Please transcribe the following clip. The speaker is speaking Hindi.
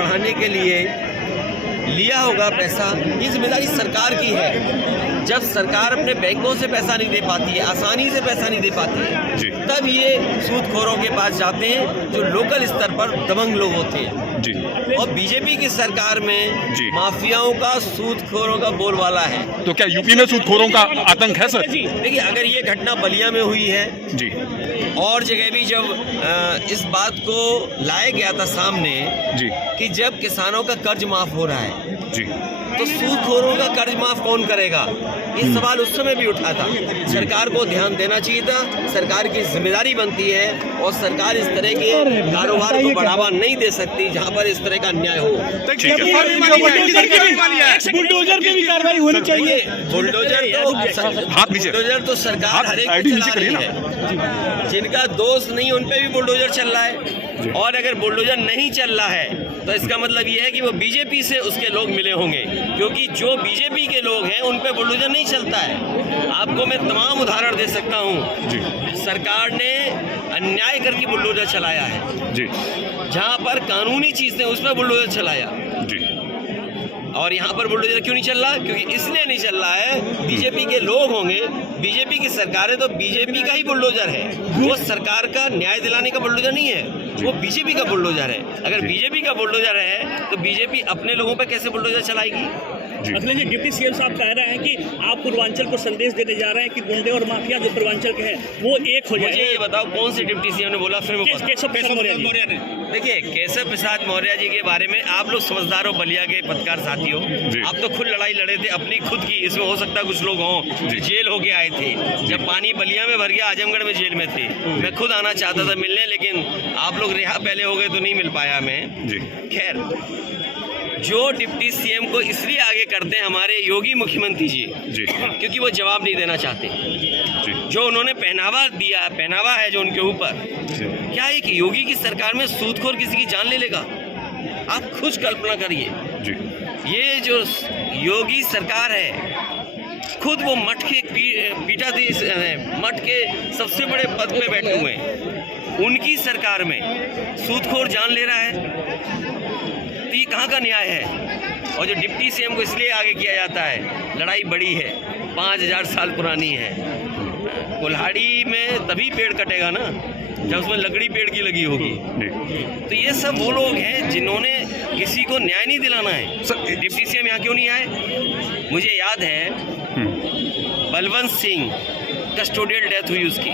बढ़ाने के लिए लिया होगा पैसा, ये जिम्मेदारी सरकार की है। जब सरकार अपने बैंकों से पैसा नहीं दे पाती है, आसानी से पैसा नहीं दे पाती है, तब ये सूदखोरों के पास जाते हैं जो लोकल स्तर पर दबंग लोग होते हैं जी। और बीजेपी की सरकार में माफियाओं का, सूदखोरों का बोलबाला है। तो क्या यूपी में सूदखोरों का आतंक है सर? देखिए, अगर ये घटना बलिया में हुई है जी और जगह भी जब इस बात को लाया गया था सामने जी कि जब किसानों का कर्ज माफ हो रहा है जी, तो सूदखोरों का कर्ज माफ कौन करेगा, ये सवाल उस समय भी उठा था। सरकार को ध्यान देना चाहिए था, सरकार की जिम्मेदारी बनती है और सरकार इस तरह के कारोबार को बढ़ावा नहीं दे सकती जहां पर इस तरह का अन्याय हो। बुलडोजर पे भी कार्रवाई होनी चाहिए। बुलडोजर तो सरकार हर एक पे चला रही है, जिनका दोष नहीं उन पे भी बुलडोजर चल रहा है। और अगर बुलडोजर नहीं चल रहा है तो इसका मतलब ये है कि वो बीजेपी से उसके लोग मिले होंगे, क्योंकि जो बीजेपी के लोग हैं उन पे बुलडोजर नहीं चलता है। आपको मैं तमाम उदाहरण दे सकता हूँ। सरकार ने अन्याय करके बुलडोजर चलाया है जी, जहाँ पर कानूनी चीज ने उस पर बुलडोजर चलाया जी। और यहाँ पर बुलडोजर क्यों नहीं चल रहा? क्योंकि इसलिए नहीं चल रहा है, बीजेपी के लोग होंगे, बीजेपी की सरकार है तो बीजेपी का ही बुलडोजर है। वो सरकार का न्याय दिलाने का बुलडोजर नहीं है, वो बीजेपी का बुलडोजर है। अगर बीजेपी का बुलडोजर है तो बीजेपी अपने लोगों पर कैसे बुलडोजर चलाएगी? अखिलेश जी, डिप्टी सीएम साहब कह रहे हैं कि आप पूर्वांचल को संदेश देने जा रहे हैं कि गुंडे और माफिया जो पूर्वांचल के हैं वो एक हो जाए। मुझे ये बताओ कौन से डिप्टी सीएम ने बोला? फिर केशव प्रसाद मौर्य ने। देखिए, केशव प्रसाद मौर्य जी के बारे में आप लोग समझदार हो, बलिया के पत्रकार साथियों, आप तो खुद लड़ाई लड़े थे अपनी खुद की। इसमें हो सकता है कुछ लोग हों जो जेल होके आए थे, जब पानी बलिया में भर गया, आजमगढ़ में जेल में थे। मैं खुद आना चाहता था मिलने, लेकिन आप लोग रिहा पहले हो गए तो नहीं मिल पाया मैं। खैर, जो डिप्टी सीएम को इसलिए आगे करते हैं हमारे योगी मुख्यमंत्री जी, क्योंकि वो जवाब नहीं देना चाहते। जो उन्होंने पहनावा दिया, पहनावा है जो उनके ऊपर, क्या एक योगी की सरकार में सूदखोर किसी की जान ले लेगा? आप खुद कल्पना करिए। ये जो योगी सरकार है, खुद वो मठ के पीठाधीश, मठ के सबसे बड़े पद पे बैठे हुए हैं, उनकी सरकार में सूदखोर जान ले रहा है। तो ये कहाँ का न्याय है? और जो डिप्टी सीएम को इसलिए आगे किया जाता है, लड़ाई बड़ी है, 5000 साल पुरानी है। कुल्हाड़ी में तभी पेड़ कटेगा ना जब उसमें लकड़ी पेड़ की लगी होगी। तो ये सब वो लोग हैं जिन्होंने किसी को न्याय नहीं दिलाना है। डिप्टी सीएम यहाँ क्यों नहीं आए? मुझे याद है बलवंत सिंह कस्टोडियल डेथ हुई उसकी,